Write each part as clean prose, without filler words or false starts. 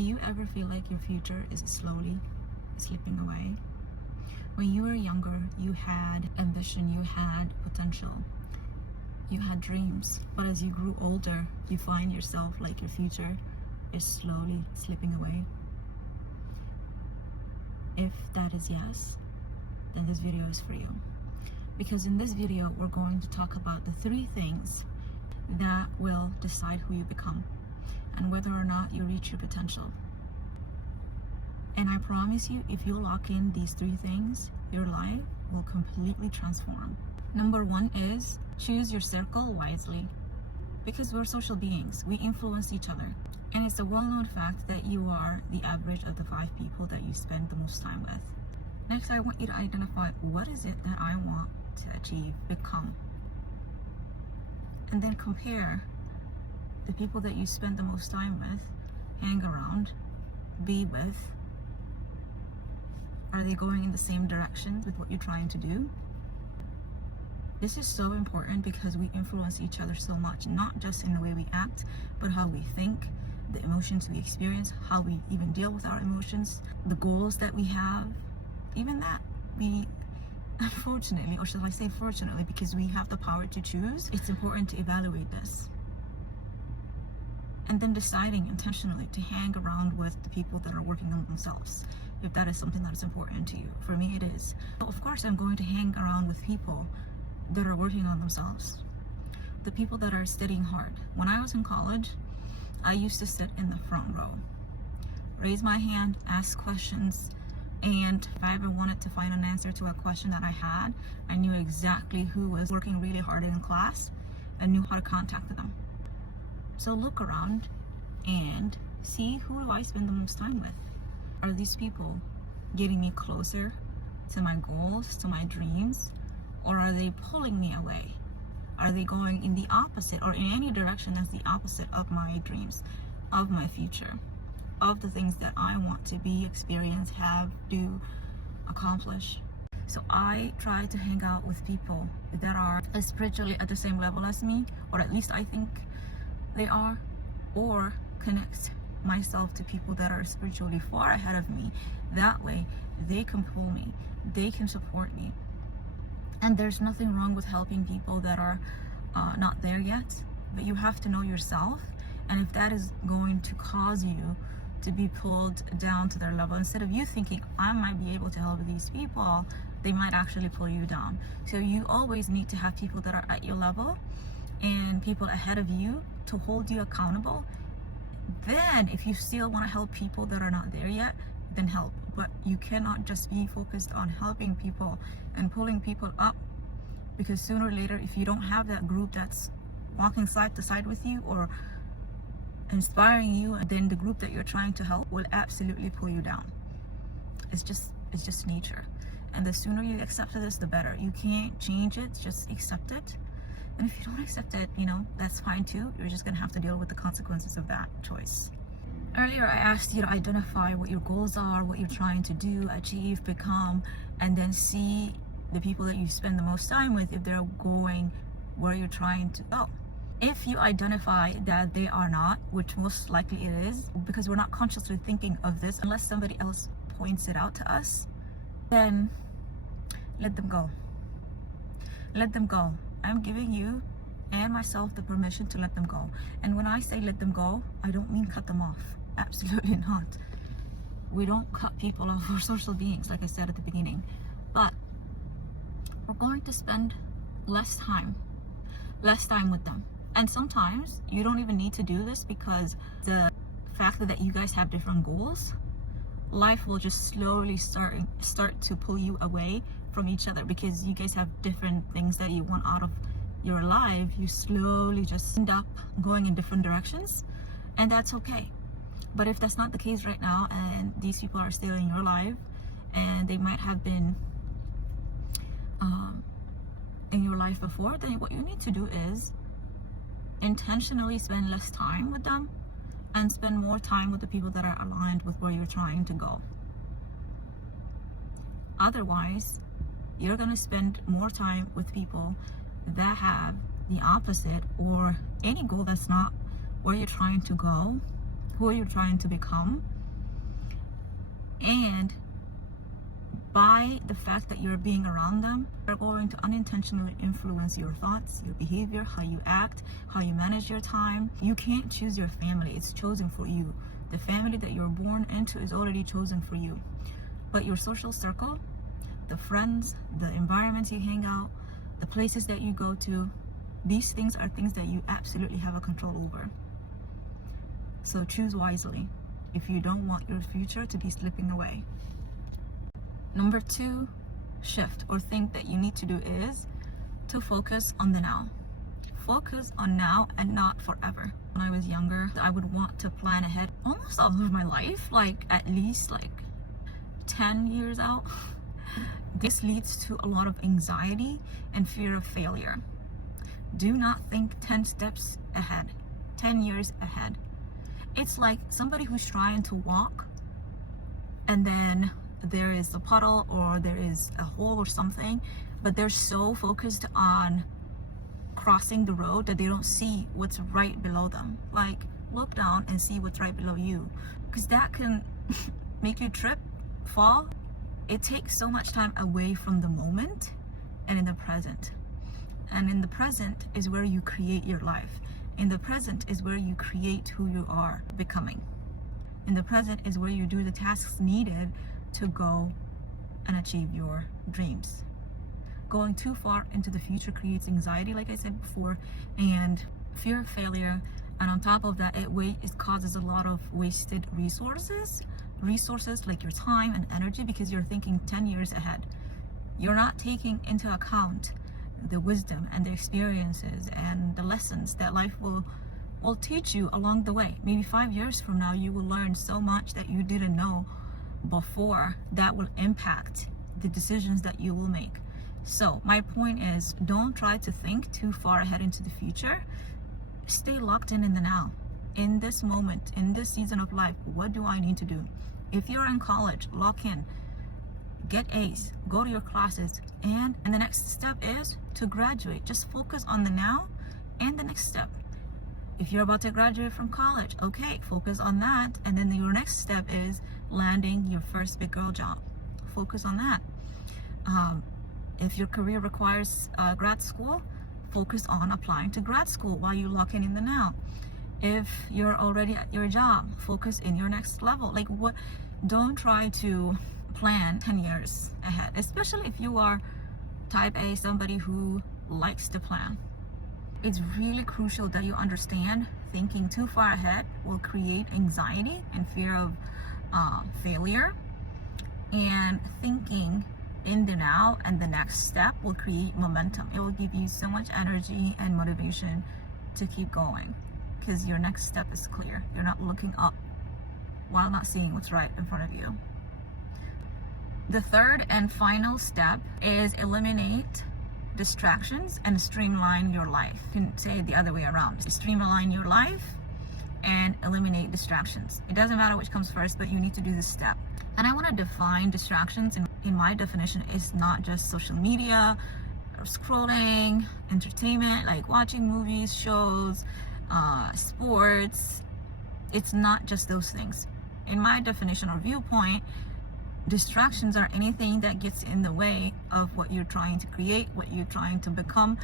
Do you ever feel like your future is slowly slipping away? When you were younger, you had ambition, you had potential, you had dreams. But as you grew older, you find yourself like your future is slowly slipping away. If that is yes, then this video is for you. Because in this video, we're going to talk about the 3 things that will decide who you become and whether or not you reach your potential. And I promise you, if you lock in these 3 things, your life will completely transform. Number 1 is choose your circle wisely. Because we're social beings, we influence each other. And it's a well-known fact that you are the average of the 5 people that you spend the most time with. Next, I want you to identify what is it that I want to achieve, become. And then compare the people that you spend the most time with, hang around, be with. Are they going in the same direction with what you're trying to do? This is so important because we influence each other so much, not just in the way we act, but how we think, the emotions we experience, how we even deal with our emotions, the goals that we have. Even that, we unfortunately, or should I say fortunately, because we have the power to choose, it's important to evaluate this. And then deciding intentionally to hang around with the people that are working on themselves, if that is something that is important to you. For me, it is. So of course, I'm going to hang around with people that are working on themselves, the people that are studying hard. When I was in college, I used to sit in the front row, raise my hand, ask questions, and if I ever wanted to find an answer to a question that I had, I knew exactly who was working really hard in class and knew how to contact them. So look around and see who do I spend the most time with. Are these people getting me closer to my goals, to my dreams, or are they pulling me away? Are they going in the opposite or in any direction that's the opposite of my dreams, of my future, of the things that I want to be, experience, have, do, accomplish? So I try to hang out with people that are spiritually at the same level as me, or at least I think they are, or connect myself to people that are spiritually far ahead of me. That way they can pull me, they can support me. And there's nothing wrong with helping people that are not there yet, but you have to know yourself. And if that is going to cause you to be pulled down to their level, instead of you thinking, I might be able to help these people, they might actually pull you down. So you always need to have people that are at your level and people ahead of you to hold you accountable. Then if you still want to help people that are not there yet, then help. But you cannot just be focused on helping people and pulling people up, because sooner or later, if you don't have that group that's walking side to side with you or inspiring you, then the group that you're trying to help will absolutely pull you down. It's just nature. And the sooner you accept this, the better. You can't change it, just accept it. And if you don't accept it, that's fine too. You're just gonna have to deal with the consequences of that choice. Earlier, I asked you to identify what your goals are, what you're trying to do, achieve, become, and then see the people that you spend the most time with, if they're going where you're trying to go. If you identify that they are not, which most likely it is, because we're not consciously thinking of this unless somebody else points it out to us, then let them go. Let them go. I'm giving you and myself the permission to let them go. And when I say let them go, I don't mean cut them off. Absolutely not. We don't cut people off. We're social beings, like I said at the beginning. But we're going to spend less time with them. And sometimes you don't even need to do this, because the fact that you guys have different goals, life will just slowly start to pull you away from each other, because you guys have different things that you want out of your life. You slowly just end up going in different directions, and that's okay. But if that's not the case right now, and these people are still in your life, and they might have been in your life before, then what you need to do is intentionally spend less time with them and spend more time with the people that are aligned with where you're trying to go. Otherwise, you're going to spend more time with people that have the opposite or any goal that's not where you're trying to go, who you're trying to become. And by the fact that you're being around them, they're going to unintentionally influence your thoughts, your behavior, how you act, how you manage your time. You can't choose your family, it's chosen for you. The family that you're born into is already chosen for you. But your social circle, the friends, the environments you hang out, the places that you go to, these things are things that you absolutely have a control over. So choose wisely if you don't want your future to be slipping away. Number 2 shift or thing that you need to do is to focus on the now. Focus on now and not forever. When I was younger, I would want to plan ahead almost all of my life, like at least like 10 years out. This leads to a lot of anxiety and fear of failure. Do not think 10 steps ahead, 10 years ahead. It's like somebody who's trying to walk and then there is a puddle or there is a hole or something, but they're so focused on crossing the road that they don't see what's right below them. Like, look down and see what's right below you, because that can make you trip, fall. It takes so much time away from the moment and in the present. And in the present is where you create your life. In the present is where you create who you are becoming. In the present is where you do the tasks needed to go and achieve your dreams. Going too far into the future creates anxiety, like I said before, and fear of failure. And on top of that, it causes a lot of wasted resources like your time and energy, because you're thinking 10 years ahead. You're not taking into account the wisdom and the experiences and the lessons that life will teach you along the way. Maybe 5 years from now, you will learn so much that you didn't know before that will impact the decisions that you will make. So my point is, don't try to think too far ahead into the future. Stay locked in the now. In this moment, in this season of life, what do I need to do? If you're in college, lock in, get A's, go to your classes, and the next step is to graduate. Just focus on the now and the next step. If you're about to graduate from college, okay, focus on that, and then your next step is landing your first big girl job. Focus on that. If your career requires grad school, focus on applying to grad school while you lock in the now. If you're already at your job, focus in your next level. Like, what? Don't try to plan 10 years ahead, especially if you are type A, somebody who likes to plan. It's really crucial that you understand thinking too far ahead will create anxiety and fear of failure, and thinking in the now and the next step will create momentum. It will give you so much energy and motivation to keep going, because your next step is clear. You're not looking up while not seeing what's right in front of you. The third and final step is eliminate distractions and streamline your life. You can say it the other way around. Streamline your life and eliminate distractions. It doesn't matter which comes first, but you need to do this step. And I want to define distractions. In my definition, is not just social media or scrolling, entertainment, like watching movies, shows, sports. It's not just those things. In my definition or viewpoint, distractions are anything that gets in the way of what you're trying to create, what you're trying to become,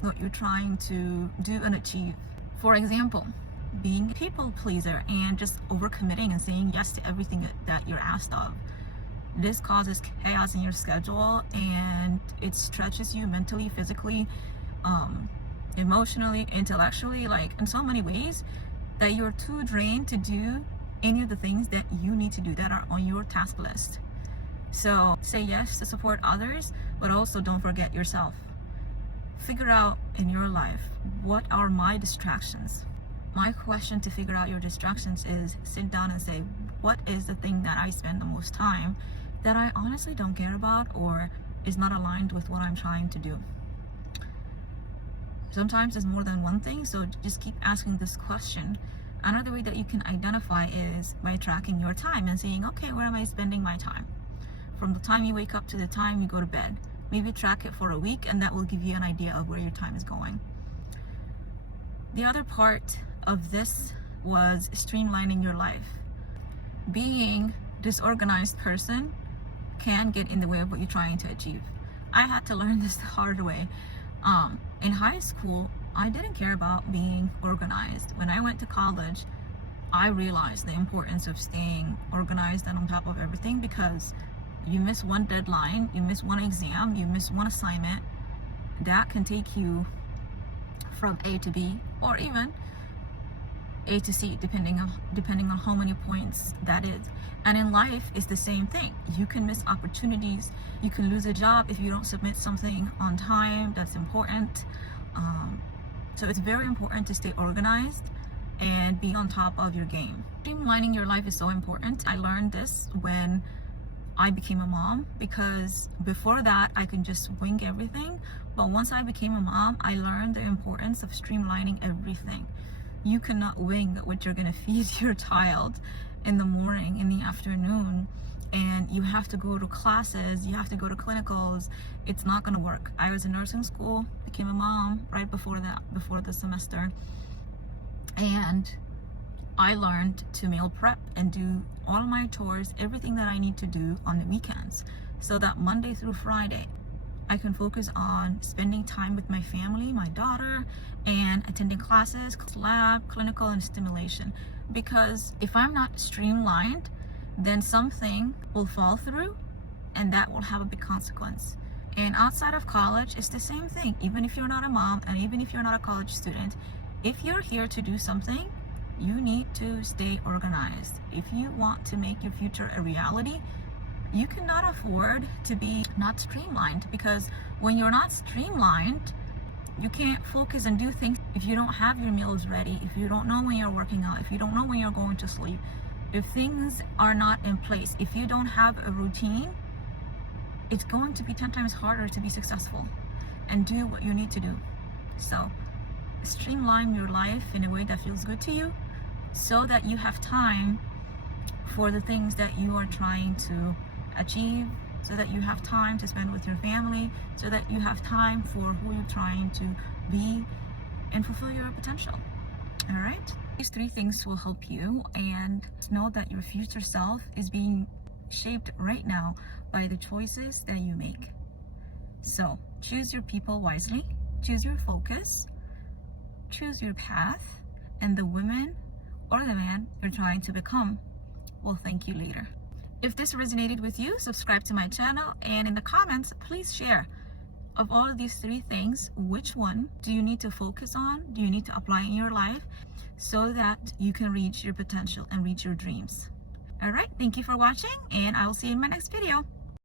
what you're trying to do and achieve. For example, being a people pleaser and just overcommitting and saying yes to everything that you're asked of. This causes chaos in your schedule, and it stretches you mentally, physically, emotionally, intellectually, like in so many ways that you're too drained to do any of the things that you need to do that are on your task list. So say yes to support others, but also don't forget yourself. Figure out in your life, what are my distractions? My question to figure out your distractions is sit down and say, what is the thing that I spend the most time that I honestly don't care about or is not aligned with what I'm trying to do? Sometimes it's more than one thing, so just keep asking this question. Another way that you can identify is by tracking your time and saying, okay, where am I spending my time? From the time you wake up to the time you go to bed. Maybe track it for a week, and that will give you an idea of where your time is going. The other part of this was streamlining your life. Being disorganized person can get in the way of what you're trying to achieve. I had to learn this the hard way. In high school, I didn't care about being organized. When I went to college, I realized the importance of staying organized and on top of everything, because you miss one deadline, you miss one exam, you miss one assignment, that can take you from A to B, or even A to C, depending on how many points that is. And in life, it's the same thing. You can miss opportunities. You can lose a job if you don't submit something on time that's important. So it's very important to stay organized and be on top of your game. Streamlining your life is so important. I learned this when I became a mom, because before that I could just wing everything. But once I became a mom, I learned the importance of streamlining everything. You cannot wing what you're gonna feed your child in the morning, in the afternoon, and you have to go to classes, you have to go to clinicals. It's not gonna work. I was in nursing school, became a mom right before the semester, and I learned to meal prep and do all my chores, everything that I need to do on the weekends, so that Monday through Friday I can focus on spending time with my family, my daughter, and attending classes, lab, clinical, and stimulation. Because if I'm not streamlined, then something will fall through, and that will have a big consequence. And outside of college, it's the same thing. Even if you're not a mom, and even if you're not a college student, if you're here to do something, you need to stay organized. If you want to make your future a reality, you cannot afford to be not streamlined, because when you're not streamlined, you can't focus and do things. If you don't have your meals ready, if you don't know when you're working out, if you don't know when you're going to sleep, if things are not in place, if you don't have a routine, it's going to be 10 times harder to be successful and do what you need to do. So streamline your life in a way that feels good to you, so that you have time for the things that you are trying to achieve, so that you have time to spend with your family, so that you have time for who you're trying to be and fulfill your potential. All right, these 3 things will help you, and know that your future self is being shaped right now by the choices that you make. So choose your people wisely, choose your focus, choose your path, and the woman or the man you're trying to become will thank you later. If this resonated with you, subscribe to my channel, and in the comments, please share, of all of these 3 things, which one do you need to focus on, do you need to apply in your life, so that you can reach your potential and reach your dreams. All right, thank you for watching, and I will see you in my next video.